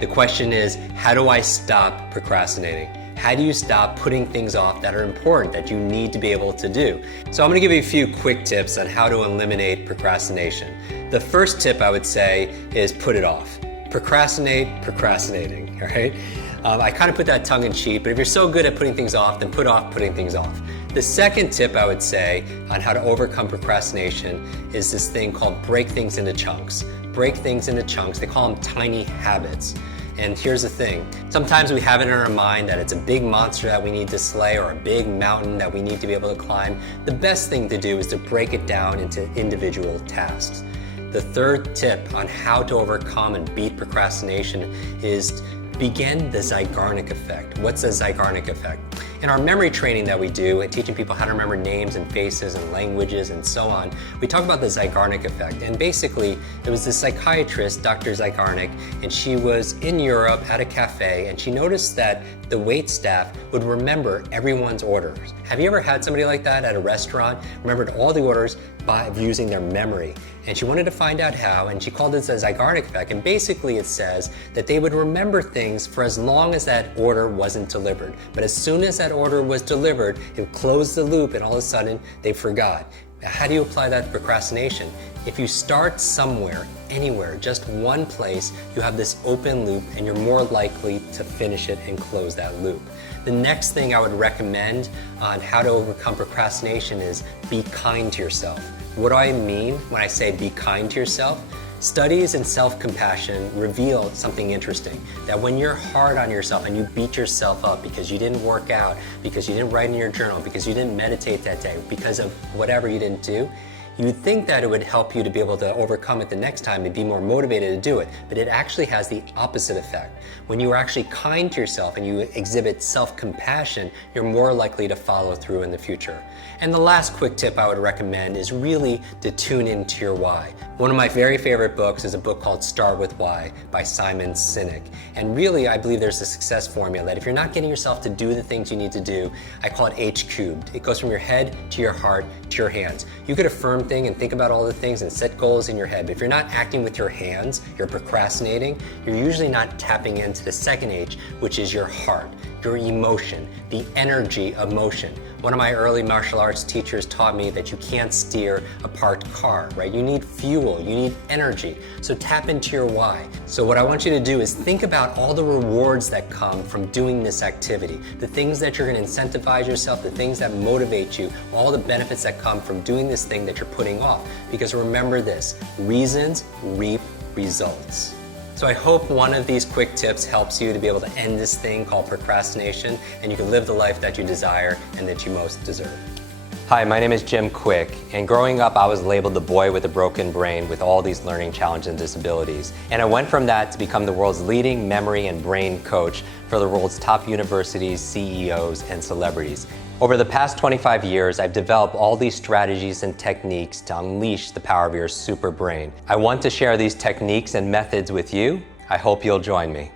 The question is, how do I stop procrastinating? How do you stop putting things off that are important, that you need to be able to do? So I'm gonna give you a few quick tips on how to eliminate procrastination. The first tip I would say is put it off. Procrastinate, procrastinating, all right? I kind of put that tongue in cheek, but if you're so good at putting things off, then put off putting things off. The second tip I would say on how to overcome procrastination is this thing called break things into chunks. Break things into chunks. They call them tiny habits. And here's the thing, sometimes we have it in our mind that it's a big monster that we need to slay or a big mountain that we need to be able to climb. The best thing to do is to break it down into individual tasks. The third tip on how to overcome and beat procrastination is begin the Zeigarnik Effect. What's the Zeigarnik Effect? In our memory training that we do, teaching people how to remember names and faces and languages and so on, we talk about the Zeigarnik Effect. And basically, it was this psychiatrist, Dr. Zeigarnik, and she was in Europe at a cafe, and she noticed that the wait staff would remember everyone's orders. Have you ever had somebody like that at a restaurant? Remembered all the orders by using their memory. And she wanted to find out how, and she called it the Zeigarnik Effect. And basically it says that they would remember things for as long as that order wasn't delivered. But as soon as that order was delivered, it closed the loop and all of a sudden they forgot. How do you apply that to procrastination? If you start somewhere, anywhere, just one place, you have this open loop and you're more likely to finish it and close that loop. The next thing I would recommend on how to overcome procrastination is be kind to yourself. What do I mean when I say be kind to yourself? Studies in self-compassion reveal something interesting, that when you're hard on yourself and you beat yourself up because you didn't work out, because you didn't write in your journal, because you didn't meditate that day, because of whatever you didn't do, you would think that it would help you to be able to overcome it the next time and be more motivated to do it, but it actually has the opposite effect. When you are actually kind to yourself and you exhibit self-compassion, you're more likely to follow through in the future. And the last quick tip I would recommend is really to tune into your why. One of my very favorite books is a book called Start With Why by Simon Sinek. And really, I believe there's a success formula that if you're not getting yourself to do the things you need to do, I call it H cubed. It goes from your head to your heart to your hands. You could affirm things and think about all the things and set goals in your head, but if you're not acting with your hands, you're procrastinating, you're usually not tapping into the second H, which is your heart, your emotion, the energy of motion. One of my early martial arts teachers taught me that you can't steer a parked car, right? You need fuel, you need energy. So tap into your why. So what I want you to do is think about all the rewards that come from doing this activity, the things that you're going to incentivize yourself, the things that motivate you, all the benefits that come from doing this thing that you're putting off. Because remember this, reasons reap results. So I hope one of these quick tips helps you to be able to end this thing called procrastination and you can live the life that you desire and that you most deserve. Hi, my name is Jim Kwik, and growing up I was labeled the boy with a broken brain with all these learning challenges and disabilities. And I went from that to become the world's leading memory and brain coach for the world's top universities, CEOs, and celebrities. Over the past 25 years, I've developed all these strategies and techniques to unleash the power of your super brain. I want to share these techniques and methods with you. I hope you'll join me.